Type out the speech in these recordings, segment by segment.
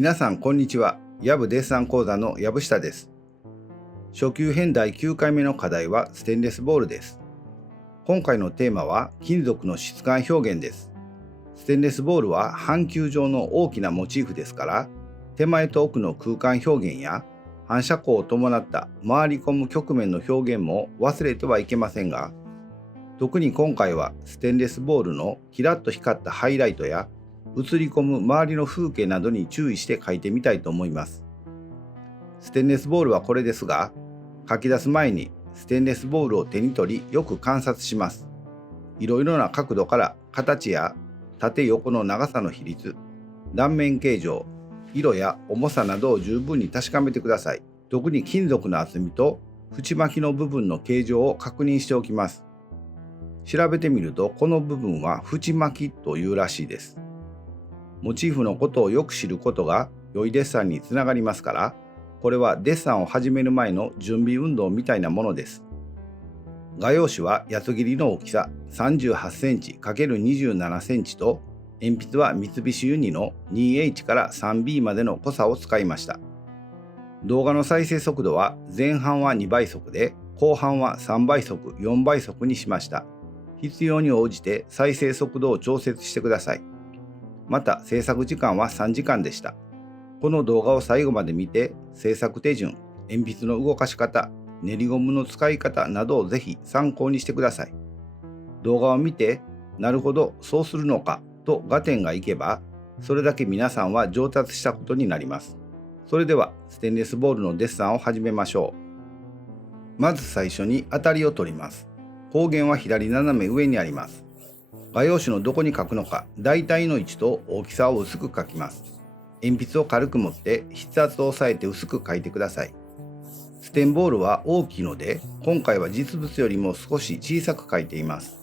皆さんこんにちは。藪デッサン講座の藪下です。初級編第9回目の課題はステンレスボールです。今回のテーマは金属の質感表現です。ステンレスボールは半球状の大きなモチーフですから、手前と奥の空間表現や反射光を伴った回り込む曲面の表現も忘れてはいけませんが、特に今回はステンレスボールのキラッと光ったハイライトや映り込む周りの風景などに注意して描いてみたいと思います。ステンレスボールはこれですが、描き出す前にステンレスボールを手に取りよく観察します。いろいろな角度から形や縦横の長さの比率、断面形状、色や重さなどを十分に確かめてください。特に金属の厚みと縁巻きの部分の形状を確認しておきます。調べてみるとこの部分は縁巻きというらしいです。モチーフのことをよく知ることが良いデッサンにつながりますから、これはデッサンを始める前の準備運動みたいなものです。画用紙は八つ切りの大きさ38センチ ×27 センチと、鉛筆は三菱ユニの 2H から 3B までの濃さを使いました。動画の再生速度は前半は2倍速で、後半は3倍速、4倍速にしました。必要に応じて再生速度を調節してください。また制作時間は3時間でした。この動画を最後まで見て、制作手順、鉛筆の動かし方、練りゴムの使い方などをぜひ参考にしてください。動画を見て、なるほど、そうするのかと合点がいけば、それだけ皆さんは上達したことになります。それではステンレスボールのデッサンを始めましょう。まず最初に当たりを取ります。光源は左斜め上にあります。画用紙のどこに描くのか、大体の位置と大きさを薄く描きます。鉛筆を軽く持って筆圧を抑えて薄く描いてください。ステンボールは大きいので、今回は実物よりも少し小さく描いています。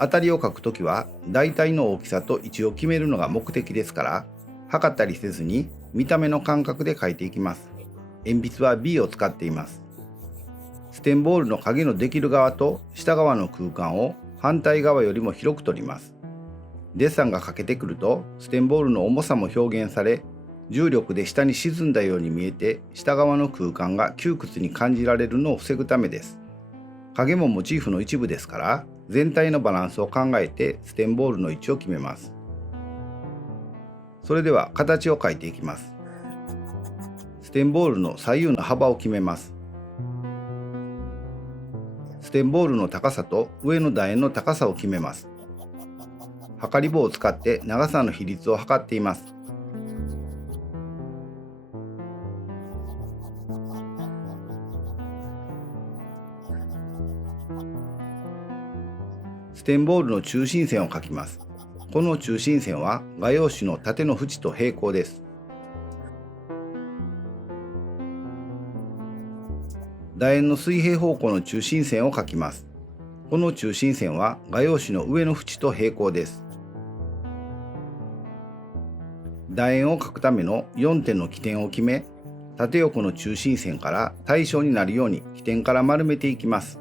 当たりを描くときは大体の大きさと位置を決めるのが目的ですから、測ったりせずに見た目の感覚で描いていきます。鉛筆は B を使っています。ステンボールの影のできる側と下側の空間を反対側よりも広く取ります。デッサンが欠けてくるとステンボールの重さも表現され、重力で下に沈んだように見えて下側の空間が窮屈に感じられるのを防ぐためです。影もモチーフの一部ですから、全体のバランスを考えてステンボールの位置を決めます。それでは形を描いていきます。ステンボールの左右の幅を決めます。ステンボールの高さと上の楕円の高さを決めます。測り棒を使って長さの比率を測っています。ステンボールの中心線を描きます。この中心線は画用紙の縦の縁と平行です。楕円の水平方向の中心線を描きます。この中心線は画用紙の上の縁と平行です。楕円を描くための4点の起点を決め、縦横の中心線から対称になるように起点から丸めていきます。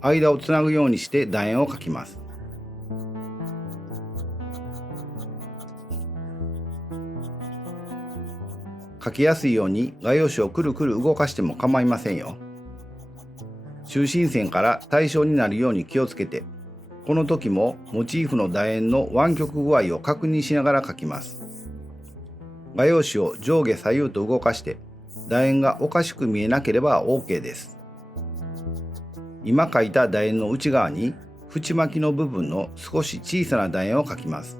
間をつなぐようにして楕円を描きます。描きやすいように画用紙をくるくる動かしても構いませんよ。中心線から対称になるように気をつけて、この時もモチーフの楕円の湾曲具合を確認しながら描きます。画用紙を上下左右と動かして楕円がおかしく見えなければ OK です。今描いた楕円の内側に縁巻きの部分の少し小さな楕円を描きます。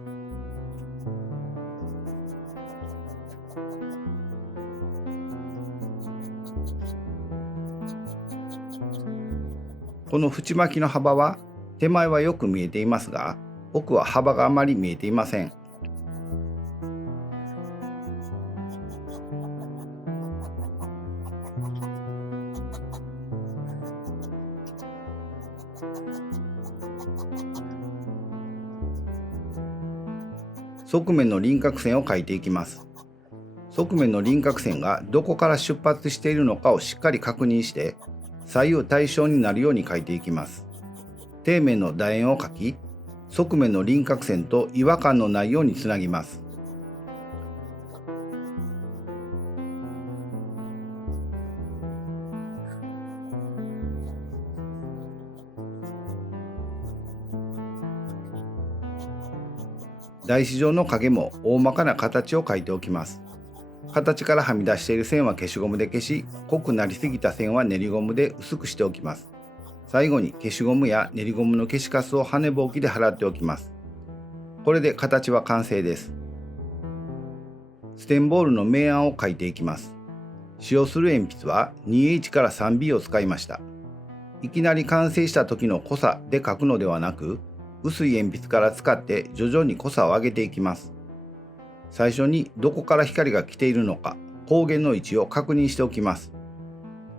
この縁巻きの幅は手前はよく見えていますが、奥は幅があまり見えていません。側面の輪郭線を描いていきます。側面の輪郭線がどこから出発しているのかをしっかり確認して、左右対称になるように描いていきます。底面の楕円を描き、側面の輪郭線と違和感のないようにつなぎます。台紙状の影も大まかな形を描いておきます。形からはみ出している線は消しゴムで消し、濃くなりすぎた線は練りゴムで薄くしておきます。最後に消しゴムや練りゴムの消しカスを跳ねぼうきで払っておきます。これで形は完成です。ステンボールの明暗を描いていきます。使用する鉛筆は 2H から 3B を使いました。いきなり完成した時の濃さで描くのではなく、薄い鉛筆から使って徐々に濃さを上げていきます。最初にどこから光が来ているのか、光源の位置を確認しておきます。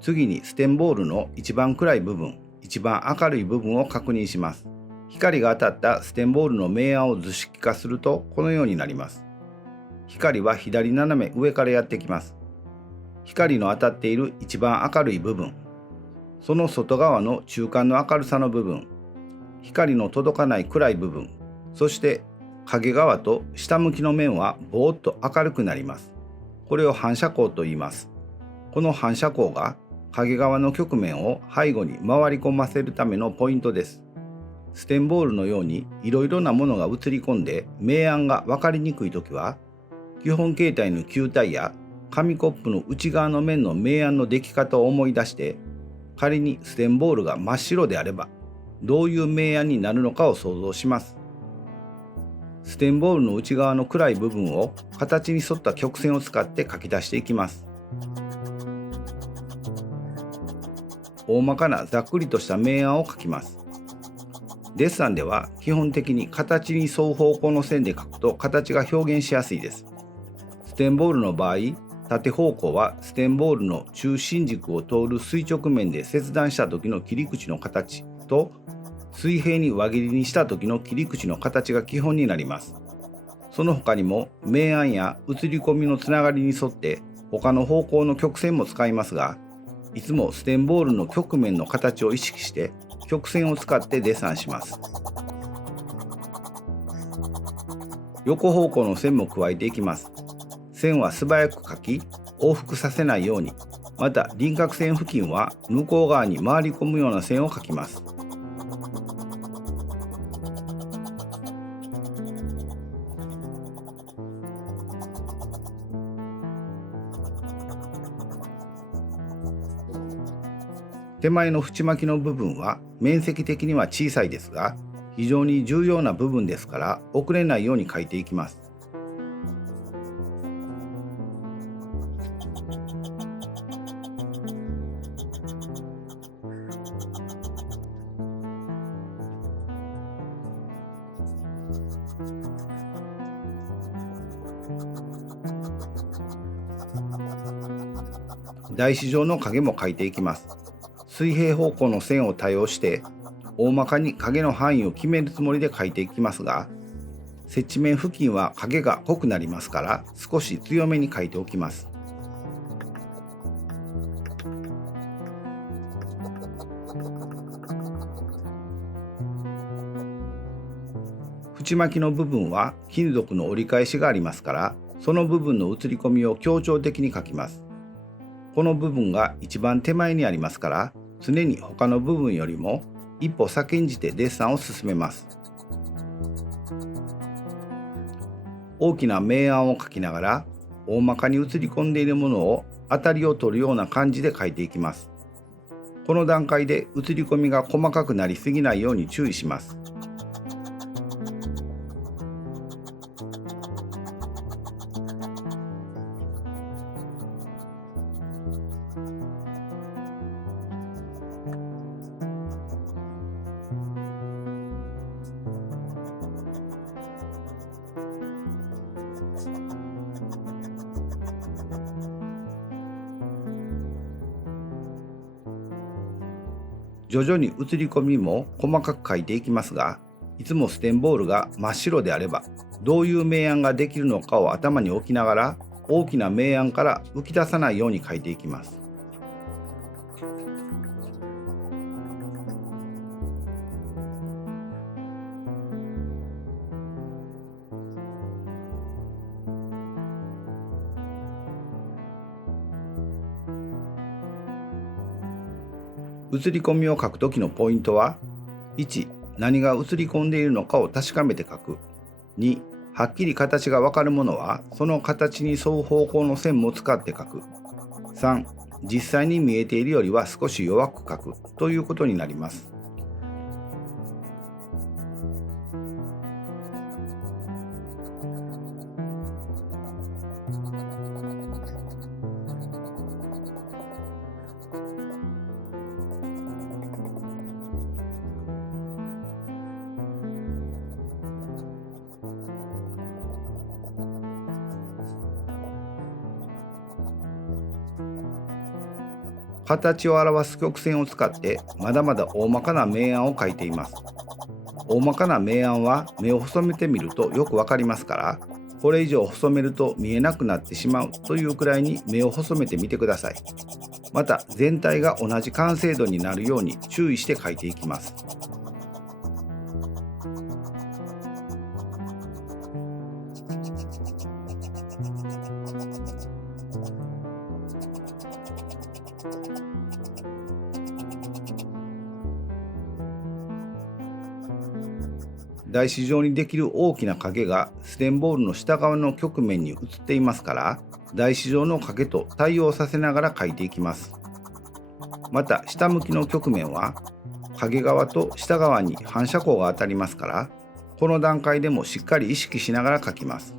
次にステンボールの一番暗い部分、一番明るい部分を確認します。光が当たったステンボールの明暗を図式化するとこのようになります。光は左斜め上からやってきます。光の当たっている一番明るい部分、その外側の中間の明るさの部分、光の届かない暗い部分、そして影側と下向きの面はぼーっと明るくなります。これを反射光と言います。この反射光が影側の曲面を背後に回り込ませるためのポイントです。ステンボールのようにいろいろなものが映り込んで明暗が分かりにくいときは、基本形態の球体や紙コップの内側の面の明暗の出来方を思い出して、仮にステンボールが真っ白であればどういう明暗になるのかを想像します。ステンボールの内側の暗い部分を形に沿った曲線を使って書き出していきます。大まかなざっくりとした明暗を描きます。デッサンでは基本的に形に沿う方向の線で描くと形が表現しやすいです。ステンボールの場合、縦方向はステンボールの中心軸を通る垂直面で切断した時の切り口の形と、水平に輪切りにした時の切り口の形が基本になります。その他にも明暗や映り込みのつながりに沿って他の方向の曲線も使いますが、いつもステンボールの曲面の形を意識して曲線を使ってデッサンします。横方向の線も加えていきます。線は素早く描き、往復させないように、また輪郭線付近は向こう側に回り込むような線を描きます。手前の縁巻きの部分は面積的には小さいですが、非常に重要な部分ですから遅れないように描いていきます。台紙状の影も描いていきます。水平方向の線を多用して大まかに影の範囲を決めるつもりで描いていきますが、接地面付近は影が濃くなりますから少し強めに描いておきます。縁巻きの部分は金属の折り返しがありますから、その部分の映り込みを強調的に描きます。この部分が一番手前にありますから、常に他の部分よりも一歩先んじてデッサンを進めます。大きな明暗を描きながら、大まかに映り込んでいるものを当たりを取るような感じで描いていきます。この段階で映り込みが細かくなりすぎないように注意します。徐々に映り込みも細かく描いていきますが、いつもステンボールが真っ白であればどういう明暗ができるのかを頭に置きながら、大きな明暗から浮き出さないように描いていきます。写り込みを書くときのポイントは、1、何が写り込んでいるのかを確かめて書く。2、はっきり形がわかるものは、その形に沿う方向の線も使って書く。3、実際に見えているよりは少し弱く書くということになります。形を表す曲線を使ってまだまだ大まかな明暗を書いています。大まかな明暗は目を細めてみるとよくわかりますから、これ以上細めると見えなくなってしまうというくらいに目を細めてみてください。また全体が同じ完成度になるように注意して書いていきます。台紙上にできる大きな影がステンボールの下側の曲面に映っていますから、台紙上の影と対応させながら描いていきます。また下向きの曲面は影側と下側に反射光が当たりますから、この段階でもしっかり意識しながら描きます。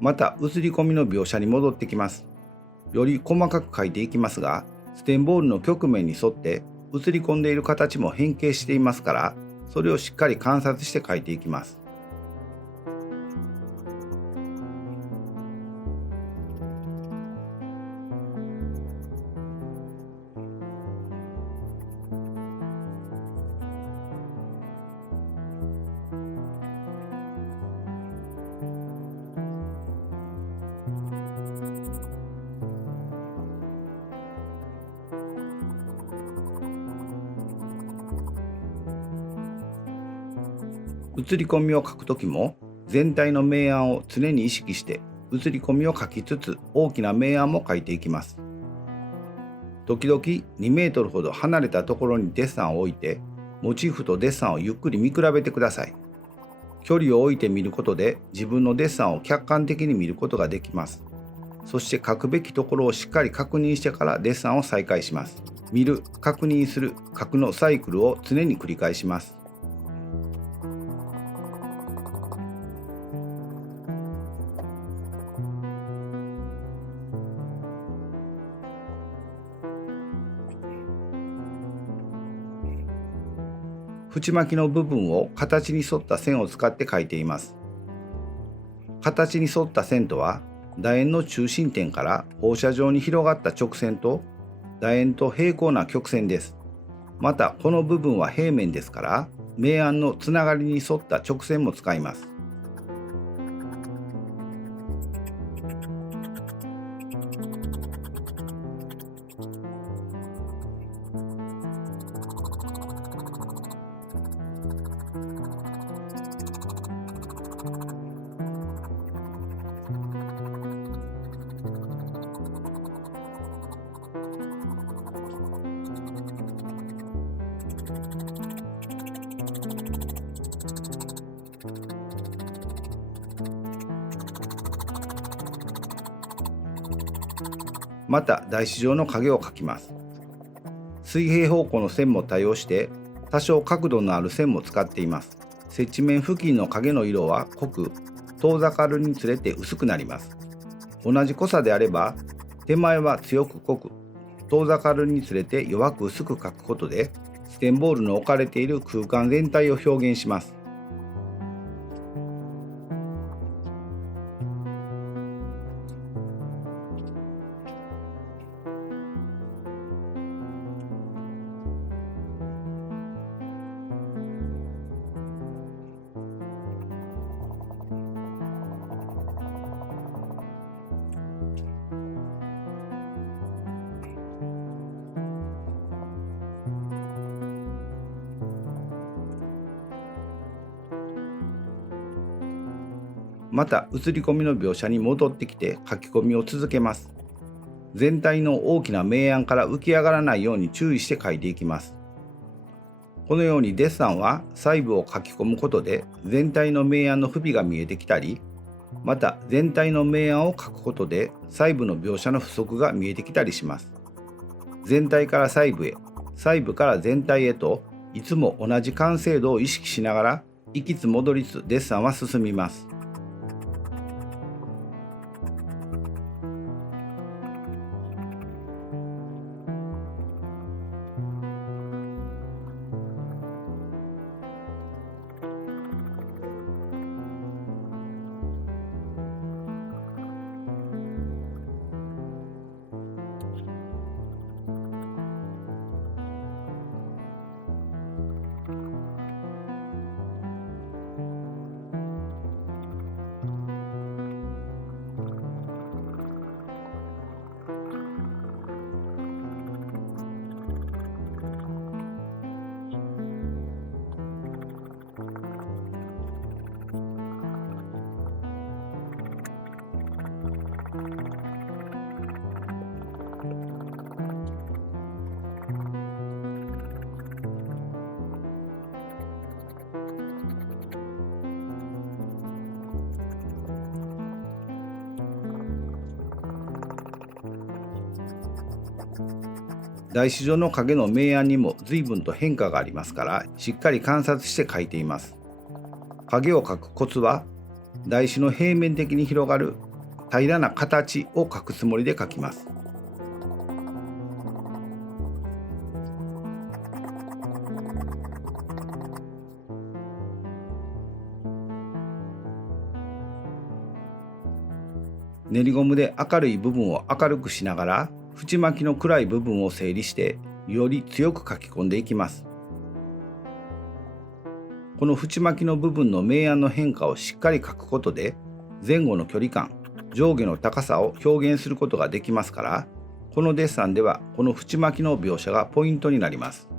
また写り込みの描写に戻ってきます。より細かく描いていきますが、ステンボールの曲面に沿って写り込んでいる形も変形していますから、それをしっかり観察して描いていきます。写り込みを描くときも全体の明暗を常に意識して写り込みを描きつつ大きな明暗も描いていきます。時々2メートルほど離れたところにデッサンを置いてモチーフとデッサンをゆっくり見比べてください。距離を置いて見ることで自分のデッサンを客観的に見ることができます。そして書くべきところをしっかり確認してからデッサンを再開します。見る、確認する、書くのサイクルを常に繰り返します。縁巻きの部分を形に沿った線を使って描いています。形に沿った線とは、楕円の中心点から放射状に広がった直線と楕円と平行な曲線です。またこの部分は平面ですから、明暗のつながりに沿った直線も使います。また台紙上の影を描きます。水平方向の線も多用して多少角度のある線も使っています。接地面付近の影の色は濃く、遠ざかるにつれて薄くなります。同じ濃さであれば手前は強く濃く、遠ざかるにつれて弱く薄く描くことでステンボールの置かれている空間全体を表現します。また写り込みの描写に戻ってきて書き込みを続けます。全体の大きな明暗から浮き上がらないように注意して書いていきます。このようにデッサンは細部を書き込むことで全体の明暗の不備が見えてきたり、また全体の明暗を書くことで細部の描写の不足が見えてきたりします。全体から細部へ、細部から全体へといつも同じ完成度を意識しながら行きつ戻りつデッサンは進みます。台紙上の影の明暗にも随分と変化がありますから、しっかり観察して描いています。影を描くコツは、台紙の平面的に広がる平らな形を描くつもりで描きます。練りゴムで明るい部分を明るくしながら、縁巻きの暗い部分を整理してより強く書き込んでいきます。この縁巻きの部分の明暗の変化をしっかり書くことで前後の距離感、上下の高さを表現することができますから、このデッサンではこの縁巻きの描写がポイントになります。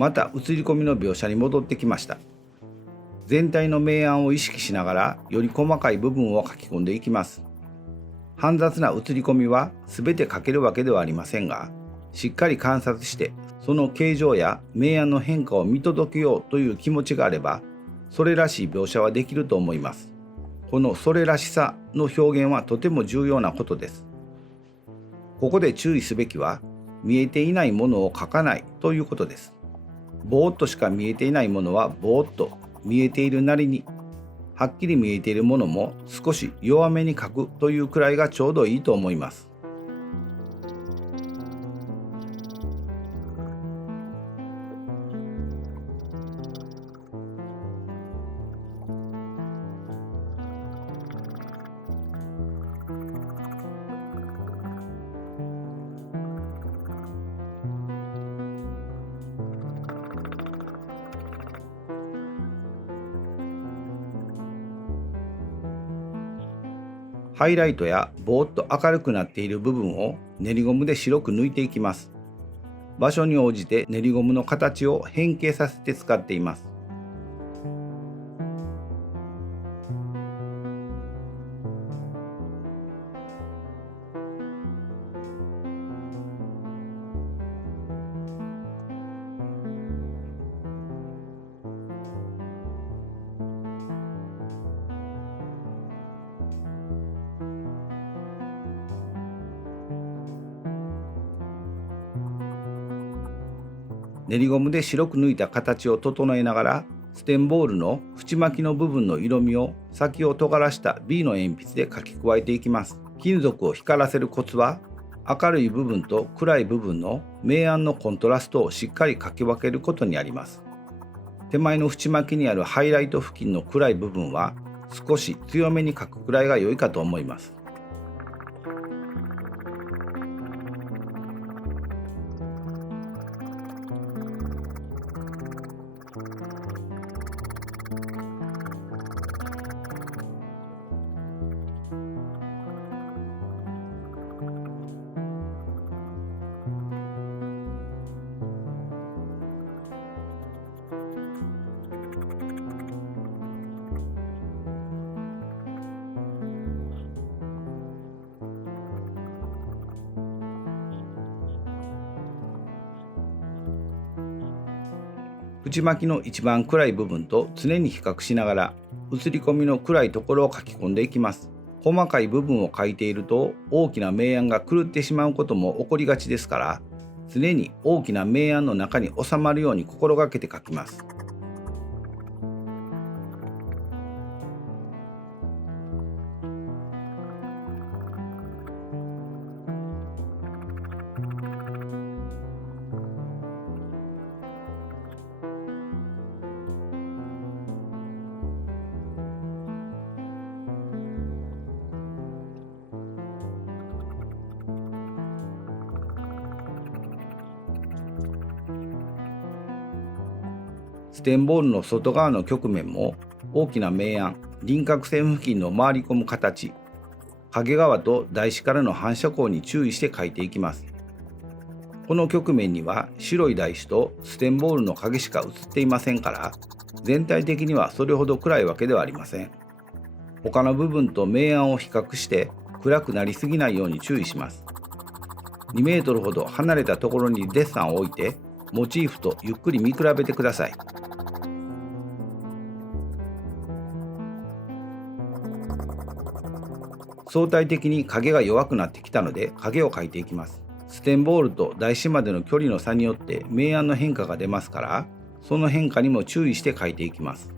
また写り込みの描写に戻ってきました。全体の明暗を意識しながらより細かい部分を書き込んでいきます。煩雑な写り込みは全て書けるわけではありませんが、しっかり観察してその形状や明暗の変化を見届けようという気持ちがあれば、それらしい描写はできると思います。このそれらしさの表現はとても重要なことです。ここで注意すべきは、見えていないものを書かないということです。ぼーっとしか見えていないものはぼーっと見えているなりに、はっきり見えているものも少し弱めに書くというくらいがちょうどいいと思います。ハイライトやぼーっと明るくなっている部分を練りゴムで白く抜いていきます。場所に応じて練りゴムの形を変形させて使っています。練りゴムで白く抜いた形を整えながら、ステンボールの縁巻きの部分の色味を先を尖らした B の鉛筆で書き加えていきます。金属を光らせるコツは、明るい部分と暗い部分の明暗のコントラストをしっかり書き分けることにあります。手前の縁巻きにあるハイライト付近の暗い部分は少し強めに書くくらいが良いかと思います。縁巻きの一番暗い部分と常に比較しながら映り込みの暗いところを書き込んでいきます。細かい部分を書いていると大きな明暗が狂ってしまうことも起こりがちですから、常に大きな明暗の中に収まるように心がけて書きます。ステンボールの外側の曲面も大きな明暗、輪郭線付近の回り込む形、影側と台紙からの反射光に注意して描いていきます。この曲面には白い台紙とステンボールの影しか映っていませんから、全体的にはそれほど暗いわけではありません。他の部分と明暗を比較して暗くなりすぎないように注意します。2メートルほど離れたところにデッサンを置いて、モチーフとゆっくり見比べてください。相対的に影が弱くなってきたので影を描いていきます。ステンボールと台紙までの距離の差によって明暗の変化が出ますから、その変化にも注意して描いていきます。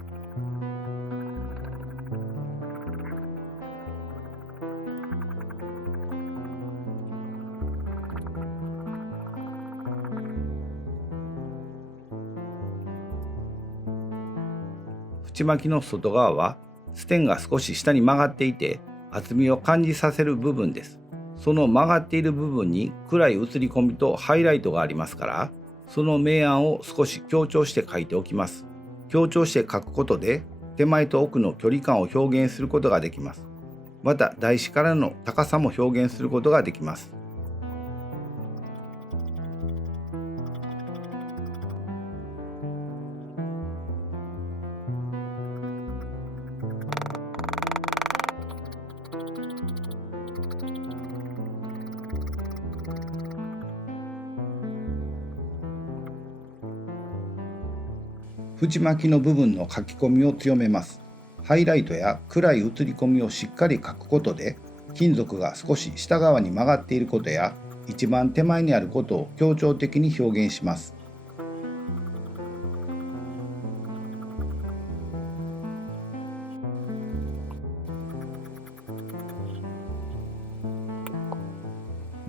縁巻きの外側はステンが少し下に曲がっていて厚みを感じさせる部分です。その曲がっている部分に暗い映り込みとハイライトがありますから、その明暗を少し強調して描いておきます。強調して描くことで手前と奥の距離感を表現することができます。また台紙からの高さも表現することができます。縁巻きの部分の書き込みを強めます。ハイライトや暗い映り込みをしっかり書くことで、金属が少し下側に曲がっていることや一番手前にあることを強調的に表現します。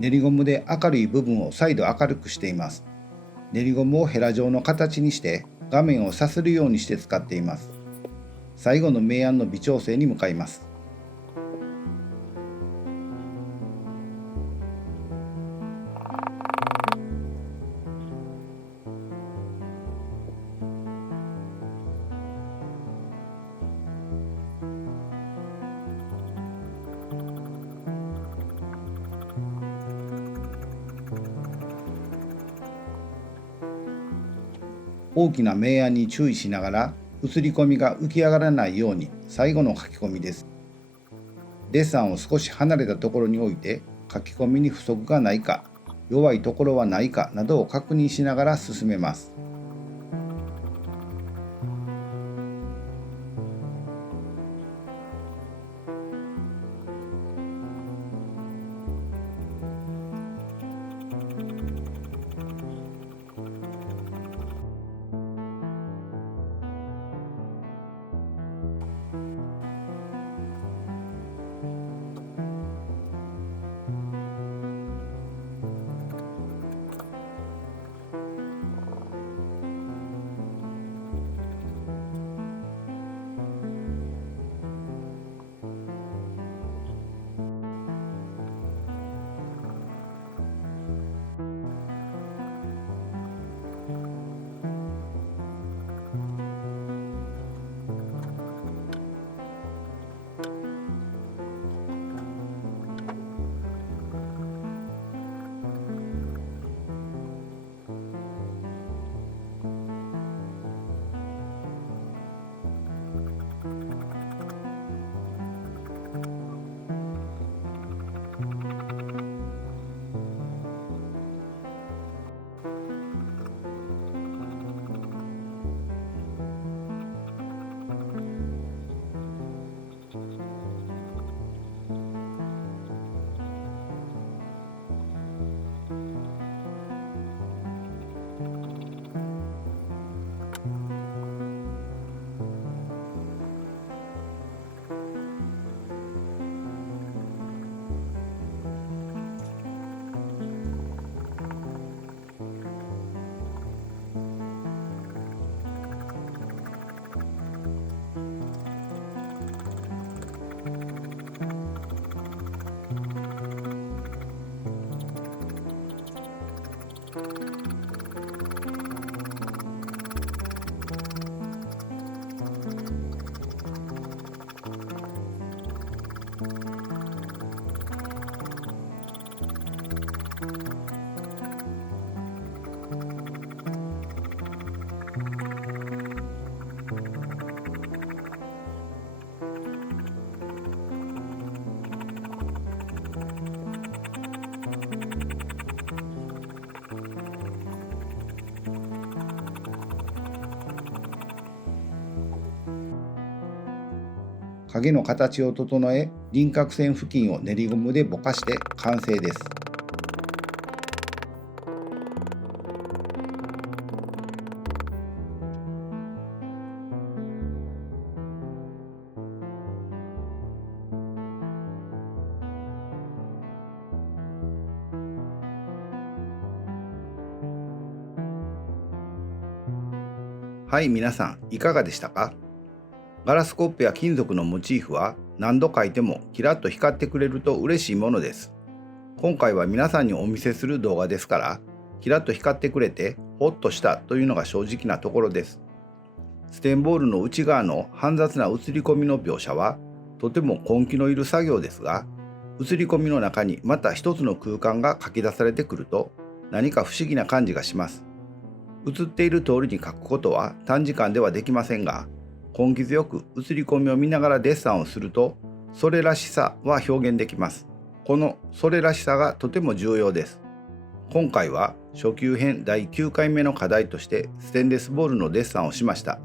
練りゴムで明るい部分を再度明るくしています。練りゴムをヘラ状の形にして画面をさするようにして使っています。最後の明暗の微調整に向かいます。大きな明暗に注意しながら映り込みが浮き上がらないように最後の書き込みです。デッサンを少し離れたところに置いて書き込みに不足がないか、弱いところはないかなどを確認しながら進めます。影の形を整え、輪郭線付近を練りゴムでぼかして完成です。はい、皆さんいかがでしたか？ガラスコップや金属のモチーフは何度描いてもキラッと光ってくれると嬉しいものです。今回は皆さんにお見せする動画ですから、キラッと光ってくれてホッとしたというのが正直なところです。ステンボールの内側の煩雑な映り込みの描写はとても根気のいる作業ですが、映り込みの中にまた一つの空間が描き出されてくると何か不思議な感じがします。映っている通りに描くことは短時間ではできませんが、根気強く映り込みを見ながらデッサンをすると、それらしさは表現できます。このそれらしさがとても重要です。今回は初級編第9回目の課題としてステンレスボールのデッサンをしました。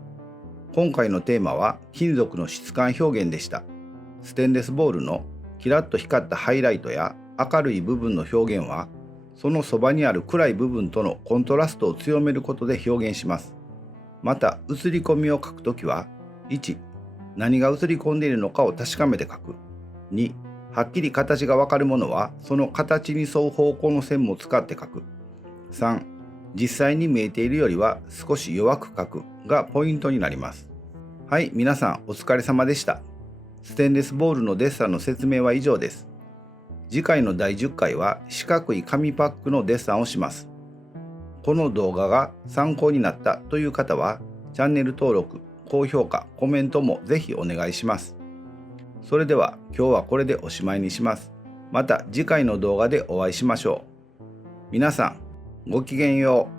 今回のテーマは金属の質感表現でした。ステンレスボールのキラッと光ったハイライトや明るい部分の表現は、そのそばにある暗い部分とのコントラストを強めることで表現します。また映り込みを描くときは、1、何が映り込んでいるのかを確かめて描く。2、はっきり形がわかるものはその形に沿う方向の線も使って描く。3、実際に見えているよりは少し弱く描くがポイントになります。はい、皆さんお疲れ様でした。ステンレスボールのデッサンの説明は以上です。次回の第10回は四角い紙パックのデッサンをします。この動画が参考になったという方は、チャンネル登録、高評価、コメントもぜひお願いします。それでは今日はこれでおしまいにします。また次回の動画でお会いしましょう。皆さん、ごきげんよう。